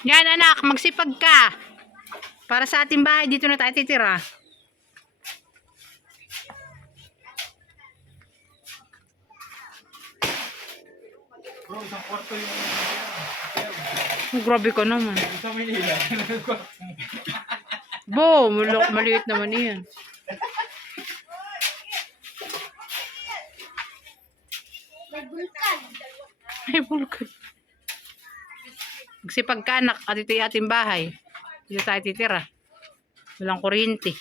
Yan anak, magsipag ka. Para sa ating bahay, dito na tayo titira. Bro, isang kwarto yung... Oh, grabe ka naman. Isang Manila. Bo, mal- maliit naman yan. Ay, bulkan. Magsipag ka anak, at ito yung ating bahay. Dito tayo titira. Walang kuryente.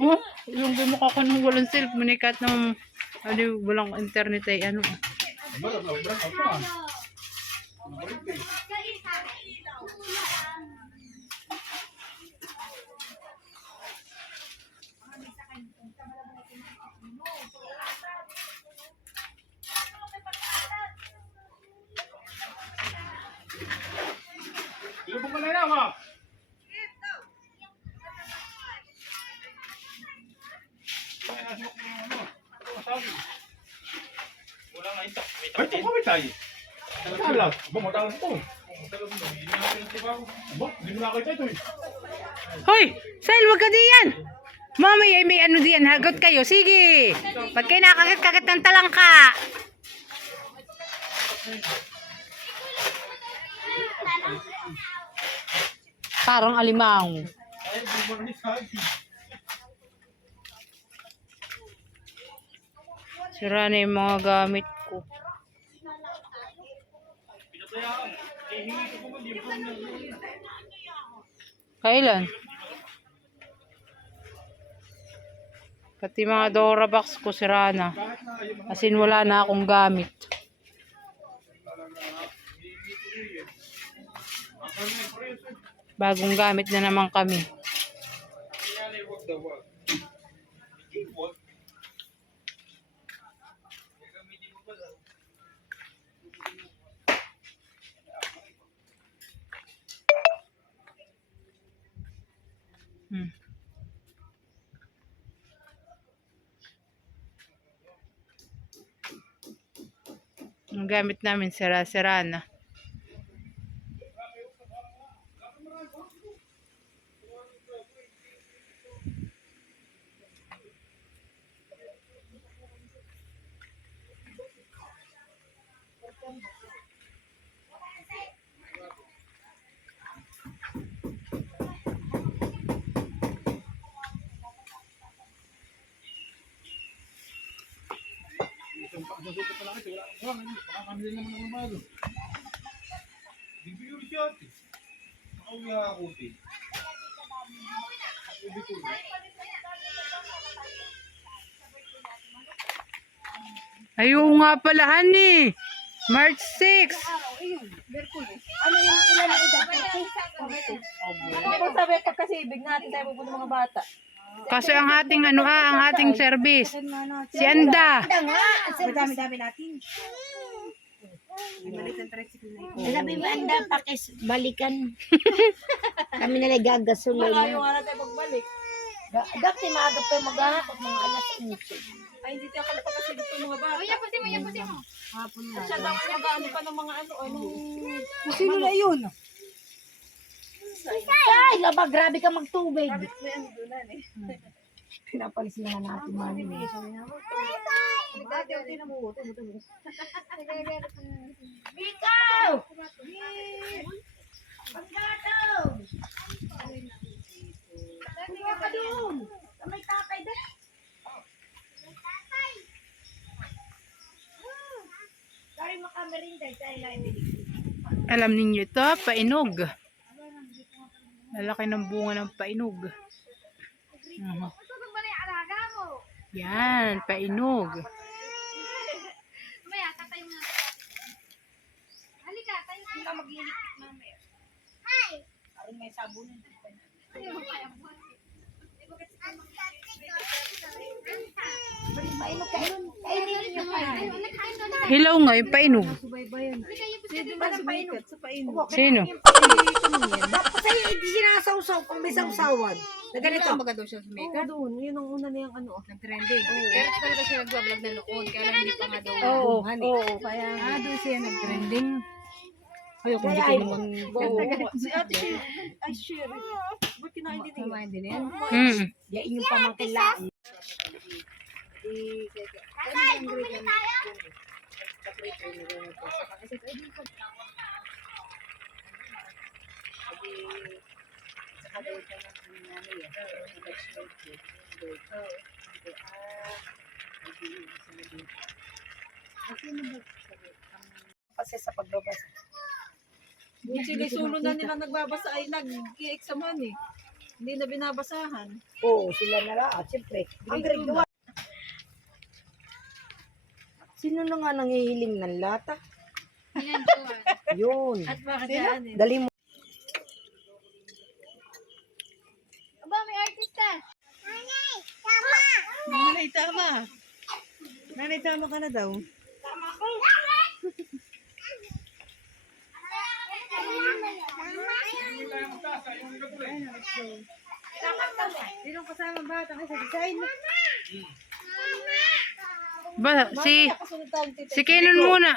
Oh, yung bumukha ka nung walang eh, kahit nung ano, walang internet ay ano. Bala, bala, bala, ito ah. Ano ba rin, eh? Dito po pala na, ma. Ay, nasa ko yung ano. Ito, masabi. Wala May Ay, ito kami tayo. Kala, hindi na ito hindi mo nakita ito eh. Hoy! Sel, wag ka diyan! Mami, ay may ano diyan, hagot kayo. Sige! Pag kayo nakakit-kakit ng talangka. Parang sabi. Sira na yung mga gamit ko. Kailan? Pati mga Dora box ko sira na. As in, wala na akong gamit. Bagong gamit na naman kami. Hmm. Ang gamit namin, sira-sira na. Isang pagsusuko pa lang ito, wala wala nga, baka kami naman ng bago. Bibigyan siya ako ate. Ubi ko. Ayaw nga pala, honey. March 6. Ano yung ilan ang edad? Po sabi pagkasibig natin tayo pupunta mga bata? Kasi ang ating ano ah, ang ating service. Si Anda. Ang dami-dami natin. Sabi mo, anda, pakis, balikan. Kami na nagagasulay Malayo na. nga natin pagbalik. Dati maaga pa yung maghahakot mga alas 11. Ay, hindi tayo kalapagkasibig ng mga bata. Ay, pati mo, yan, pati mo. Hapon na. Siya daw mag-ano pa ng mga ano, ano. Sino na yun? Ay, laba, grabe ka magtubig. May ano doon na eh. Pinapalis na natin mami. Dati yung tinamuho, tumutubo. Bikaw! Pagkataw! Kumuha ka doon. May tatay doon. Na Alam ninyo ito, painog. Lalaki ng bunga ng painog. Mhm. Yan, painog. Maya, tatay mo na. Halika, tayo na. Hindi ka maglilikit mamaya. Parang may sabunin. Mainog kayo. Kainin niyo pa. Ayun, nagkain doon. Hilaw nga yung painog. Sa. Sino? Kasi hindi sinasawsaw kung may sawsawan. Na ganito. Baga daw siya Oo, doon. Yun ang una na yung ano. nag-trending. Pero talaga siya nag-vlog na noon, kaya lang hindi pa nga daw. Oo, oo, kaya. Ah, doon siya nag-trending. Ay, Oo. Si ate ay share. Ba't kinain din niya? Kumain din yan. Mm. yain yung pamangkin lang. Kasi sa paglabas. Yung sinisulo na nila nagbabasa ay nag-i-examan eh. Hindi na binabasahan. Oo, sila na lang. At siyempre, ang grade 1. Sino na nga nangihiling ng lata? Yun. At bakit yan eh? Dali mo. Aba, may artista. Nanay, tama. Nanay, tama ka na daw. Sinong kasama bata kasi design? Ba, si, si Kenon muna.